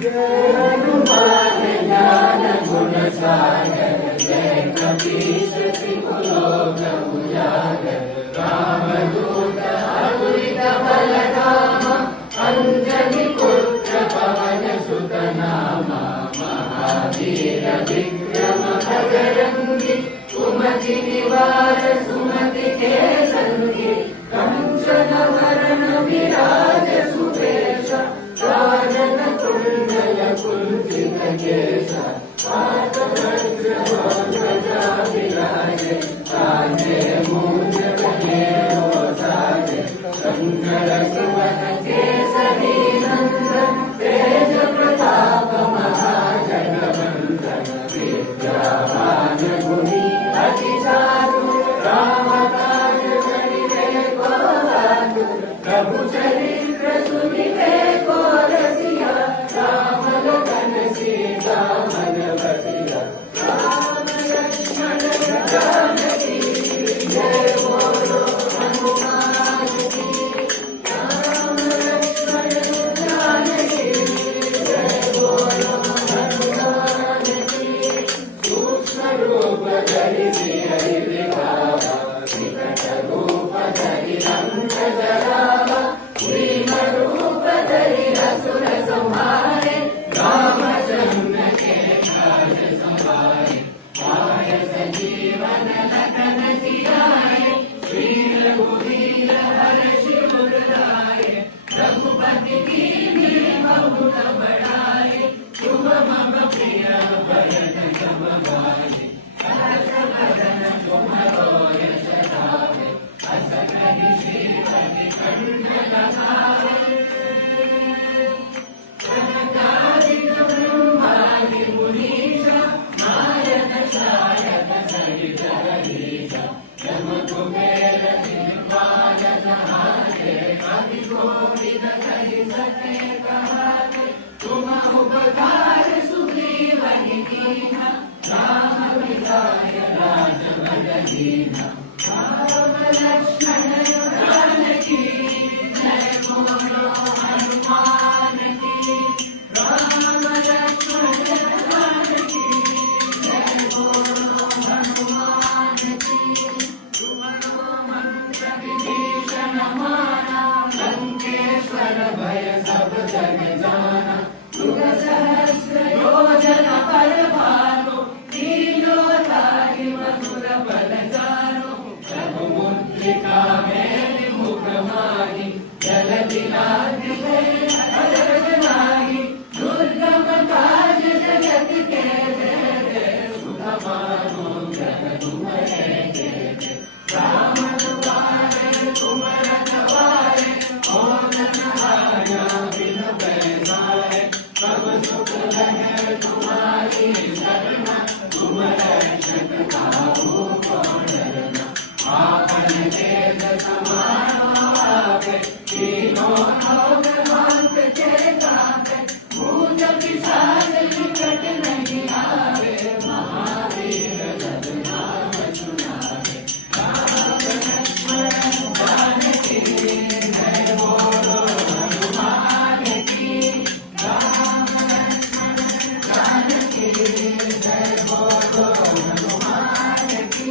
जय हनुमान ज्ञान गुण सागर जय कपीश तिहु लोक उजागर रामदूत अतुलित बल धामा अंजनी पुत्र पवन सुत नामा महावीर विक्रम भजरंगी सुमति निवार सुमति के संगी कंचन वरण विराज सुवेश कानन कुंडल कुंचित केश हाथ वज्र ध्वजा विराजे कांधे मूंज बनेरो साजे शंकर सुवन केसरी नंदन तेज प्रताप महाजगवंदन विद्यावान गुणी अति चातुर राम काज करिबे को आतुर प्रभु चरित्र सुनिबे को रसिया राम लखन सीता मन बसिया राम लक्ष्मण जानकी जय बोलो हनुमान की राम लक्ष्मण जानकी जय बोलो हनुमान की सूक्ष्म रूप धरि सियहि दिखावा विकट रूप धरि लंक जरावा भीम रूप धरि असुर संहारे रामचंद्र के काज सवारे पाय संजीवन लखन जियाए श्री रघुवीर हर्षि उर लाए रघुपति कीन्ही बहुत बड़ाए तुम मम प्रिय भरत सम भाई हर्ष बदन तुम्हारो यश गावे अस कहि श्रीपति कंठ लगावे जगदादिक ब्रह्मादि मुनीषा नायक शायक सहित रहीशा यम कुबेर दिग्पाल सहारे कवि कोविद कहि सके कहाते तुम उपकार सुग्रीवहि कीन्हा राम मिलाय राजपद दीन्हा राम लक्ष्मण जानकी जय बोलो हनुमान की राम लक्ष्मण जानकी जय बोलो हनुमान की तुम्हारो मंत्र विभीषण माना लंकेश्वर भय सब जग जाना युग सहस्र योजन पर भालो तीनों ताहि मधुर बल जानो प्रभु मुद्रिका मेलि मुख माहि जलधि लाधि अजर नाही दुर्गम काज जगत के देवे सुखमानो जग तुम्हारे देवे राम दुआरे तुम रखवारे और नहाया बिन पैसारे सब सुख लगे तुम्हारी शरण तुम रक्षक काहू को डरना आपन तेज समानो आपे तीनों लोक मांग के कापे भूत पिशाच निकट नहीं आवे महावीर जब नाम सुनावे राम लक्ष्मण जानकी जय बोलो हनुमान की राम लक्ष्मण जानकी जय बोलो हनुमान की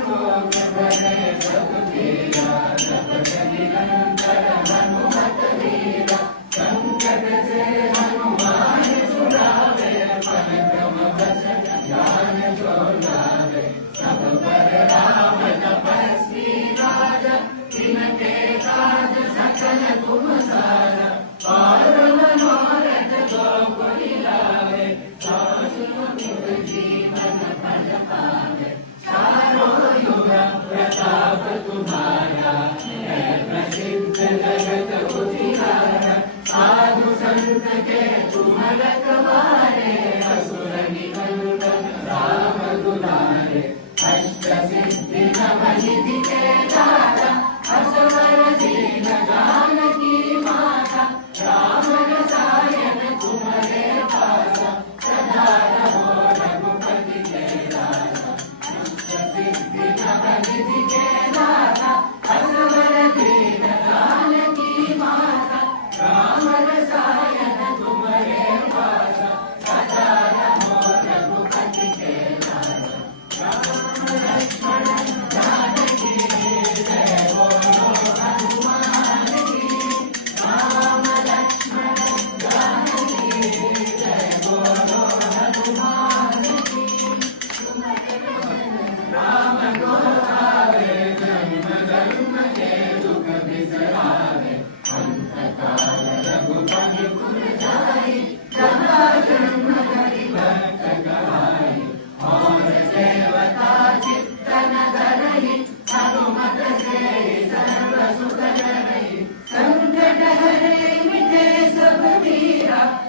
लोक भले सब तेरा सब निरंतर हनुमत वीरा संकट से हनुमान छुड़ावे पन क्रम बस ज्ञान जो लावे सब पर राम तपस्वी राजा तिनके काज सकल तुम सारा और मनोरथ जो कोई लावे सासुर जीवन फल पावे चारों युग प्रताप तुम्हारा है प्रसिद्ध जगत उजियारा साधु संत के तुम रखवारे असुर निकंदन राम दुलारे अष्ट सिद्धि नव निधि के दाता असवर दीन जानकी माता राम रसायन तुम्हारे पासा सदा रहो रघुपति के दाता अष्ट सिद्धि नव निधि के दाता असवर दीन जानकी माता राम रसायन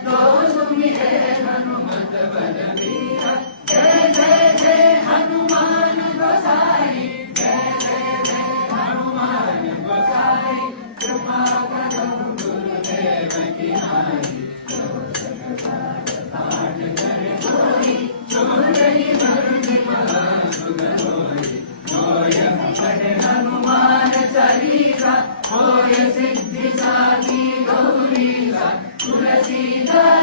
दो सुमिरे हनुमत बलवीर जय जय जय हनुमान गोसाई जय जय जय हनुमान गोसाई कृपा करो गुरुदेव की नाई पाठ करे कोई चोरई मर्द महा सुगरोई होय पढ़े हनुमान चालीसा होय सिद्धि साधी गौरीसा तुलसीदास